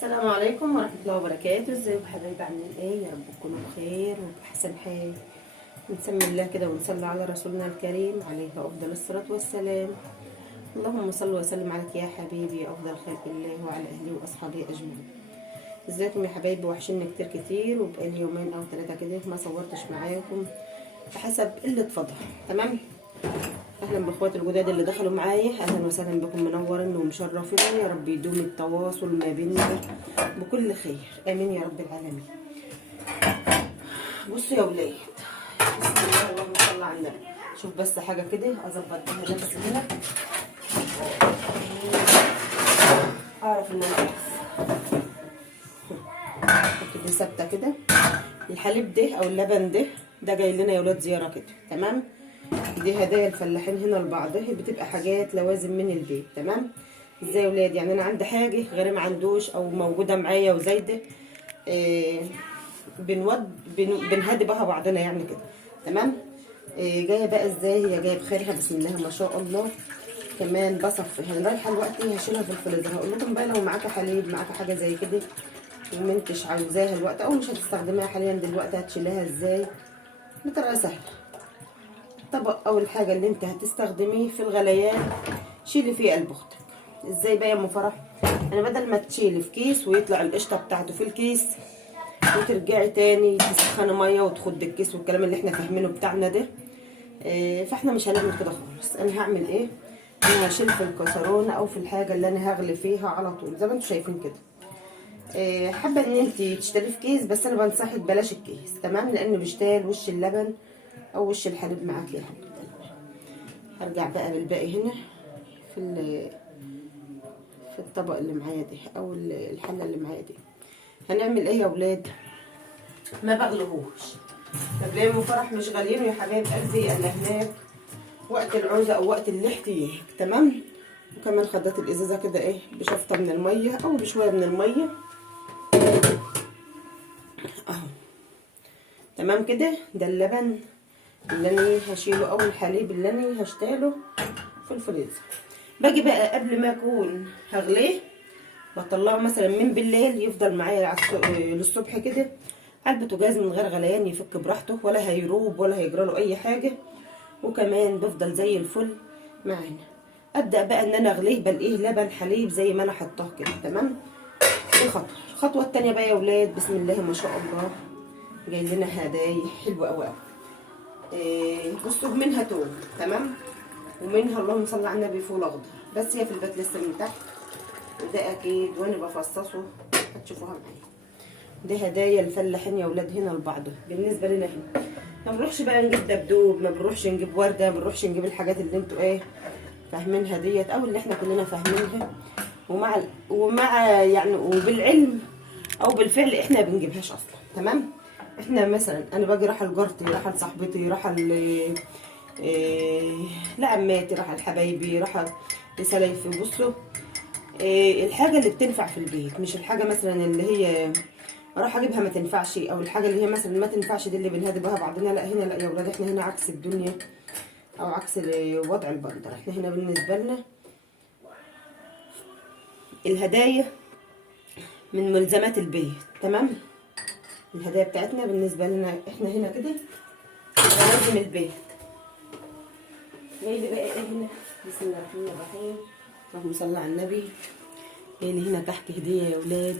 السلام عليكم ورحمة الله وبركاته. ازيكم حبايبي؟ عاملين ايه؟ يا رب تكونوا بخير وبأحسن حال. نسمي الله كده ونصلي على رسولنا الكريم عليه أفضل الصلاة والسلام. اللهم صل وسلم عليك يا حبيبي أفضل خلق الله وعلى أهله وأصحابه أجمعين. ازيكم يا حبايبي؟ وحشنا كتير كتير، وبقالي يومين أو 3 كده ما صورتش معاكم بحسب قلة فضل. تمام. اهلا باخواتي الجداد اللي دخلوا معايا، اهلا وسهلا بكم، منورين ومشرفين. يا رب يدوم التواصل ما بيننا بكل خير، امين يا رب العالمين. بصوا يا ولاد، بسم الله اللهم صل على النبي. شوف بس حاجه كده اظبط بها نفسي هنا، اعرف ان انا كده ثابته كده. الحليب ده او اللبن ده جاي لنا يا ولاد زياره كده. تمام. دي هدايا الفلاحين هنا لبعضها، بتبقى حاجات لوازم من البيت. تمام. ازاي يا ولاد؟ يعني انا عندي حاجه غيري ما عندوش او موجوده معايا وزايده، بنهدي بها بعضنا يعني كده. تمام. جايه بقى ازاي؟ هي جايه بخيرها بسم الله ما شاء الله. كمان بصفها، انا رايحه دلوقتي هشيلها في الفريزر. هقول لكم بقى لو معاكي حليب، معاكي حاجه زي كده ومنتش عاوزاها الوقت او مش هتستخدميها حاليا دلوقتي، هتشيلها ازاي بطريقه سهله. الطبق او الحاجه اللي انت هتستخدميه في الغليان شيلي فيه قلب اختك. ازاي بقى يا ام فرح؟ انا بدل ما تشيلي في كيس ويطلع القشطه بتاعته في الكيس وترجعي تاني تسخني ميه وتخدي الكيس والكلام اللي احنا فاهمينه بتاعنا ده، فاحنا مش هنعمل كده خالص. انا هعمل ايه؟ انا هشيل في الكسرونه او في الحاجه اللي انا هغلي فيها على طول زي ما انتم شايفين كده. حابه ان انت تشتري في كيس، بس انا بنصحك بلاش الكيس. تمام. لانه بيشتغل وش اللبن او وش الحليب معاك يا حبيبتي. هرجع بقى بالباقي هنا في الطبق اللي معايا ده او الحله اللي معايا دي. هنعمل ايه يا ولاد؟ ما بغلهوش. طب ليه ام فرح مش غاليين يا حبايب قلبي؟ الا هناك وقت العوزه او وقت الاحتياج. تمام. وكمان خدت الازازه كده ايه بشفطه من الميه او بشويه من الميه اهو. تمام كده. ده اللبن اللي انا هشيله او الحليب اللي انا هشتغله في الفريزر. باجي بقى قبل ما اكون هغليه بطلعه مثلا من بالليل، يفضل معايا للصبح كده على البوتاجاز من غير غليان، يفك براحته ولا هيروب ولا هيجراله اي حاجه، وكمان بيفضل زي الفل معانا. ابدا بقى ان انا اغليه، بلاقيه لبن حليب زي ما انا حطاه كده. تمام. دي خطوه. الخطوه الثانيه بقى يا ولاد بسم الله ما شاء الله، جاي لنا هدايا حلوه قوي قوي. بصوا منها توم. تمام. ومنها اللهم صل على النبي فول اخضر، بس هي في البيت لسه من تحت، وده اكيد وانا بفصصه هتشوفوها معايا. ده هدايا الفلاحين يا ولاد هنا لبعضهم. بالنسبه لنا هنا ما بنروحش بقى نجيب دبدوب، ما بنروحش نجيب ورده، ما بنروحش نجيب الحاجات اللي انتوا ايه فاهمينها ديت او اللي احنا كلنا فاهمينها، ومع يعني وبالعلم او بالفعل احنا ما بنجيبهاش اصلا. تمام. احنا مثلا انا باجي رايحه لجارتي، رايحه لصاحبتي، رايحه لعماتي، رايحه لحبايبي، رايحه لسلايفي. بصوا الحاجه اللي بتنفع في البيت، مش الحاجه مثلا اللي هي اروح اجيبها ما تنفعش، او الحاجه اللي هي مثلا ما تنفعش دي اللي بنهدي بها بعضنا. لا هنا لا يا ولاد، احنا هنا عكس الدنيا او عكس وضع البندر. احنا هنا بالنسبه لنا الهدايا من ملزمات البيت. تمام. الهدايا بتاعتنا بالنسبه لنا احنا هنا كده لازم البيت. جاي لي بقى ايه هنا بسم الله الرحمن الرحيم، اللهم صل على النبي. جاي لي هنا تحت هديه يا ولاد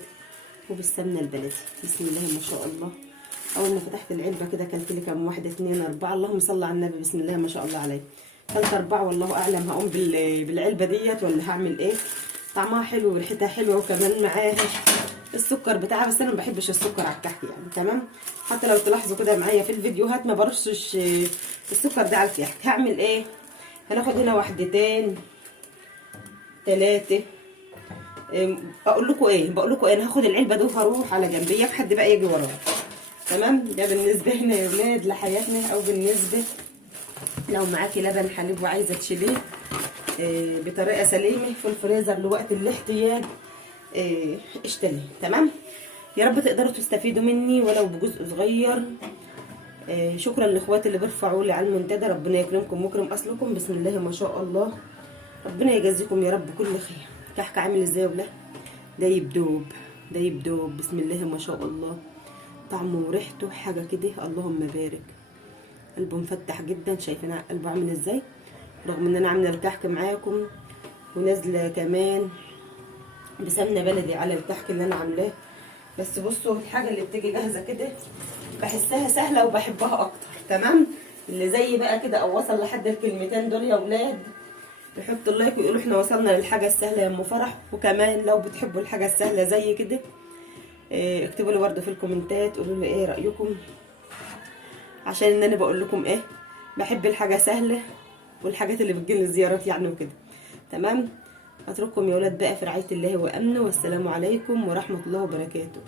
وبالسمنه البلدي بسم الله ما شاء الله. اول ما فتحت العلبه كده كلت لي كام واحده 2 4 اللهم صل على النبي بسم الله ما شاء الله عليه. كلت 4 والله اعلم هقوم بالعلبه ديت ولا هعمل ايه. طعمها حلو وريحتها حلوه وكمان معاها السكر بتاعها، بس انا ما بحبش السكر على الكحك يعني. تمام. حتى لو تلاحظوا كده معايا في الفيديوهات ما برشش السكر ده على الكحك. هعمل ايه؟ هناخد هنا 2 3. بقول لكم ايه انا هاخد العلبه دي وهروح على جنبيه حد بقى يجي ورايا. تمام. ده بالنسبه لنا يا ولاد لحياتنا، او بالنسبه لو معاكي لبن حليب وعايزه تشيليه بطريقه سليمه في الفريزر لوقت الاحتياج اشتريه. تمام. يا رب تقدروا تستفيدوا مني ولو بجزء صغير. شكرا لاخواتي اللي بيرفعوا لي على المنتدى، ربنا يكرمكم ويكرم اصلكم بسم الله ما شاء الله. ربنا يجازيكم يا رب كل خير. كحك عامل ازاي يا ولاد؟ ده يبدوب دايب دوب. بسم الله ما شاء الله، طعمه وريحته حاجه كده اللهم بارك. قلبه مفتح جدا، شايفين قلبه عامل ازاي، رغم ان انا عامله الكحك معاكم ونازله كمان بسمنه بلدي على الكحك اللي انا عاملاه. بس بصوا الحاجه اللي بتيجي جاهزه كده بحسها سهله وبحبها اكتر. تمام، اللي زي بقى كده او وصل لحد الكلمتين دول يا ولاد يحطوا اللايك ويقولوا احنا وصلنا للحاجه السهله يا ام فرح. وكمان لو بتحبوا الحاجه السهله زي كده اكتبوا لي برده في الكومنتات، قولوا لي ايه رايكم، عشان ان انا بقول لكم ايه بحب الحاجه سهله والحاجات اللي بتجيلي زيارات يعني وكده. تمام، اترككم يا ولاد بقى في رعايه الله وامنه، والسلام عليكم ورحمه الله وبركاته.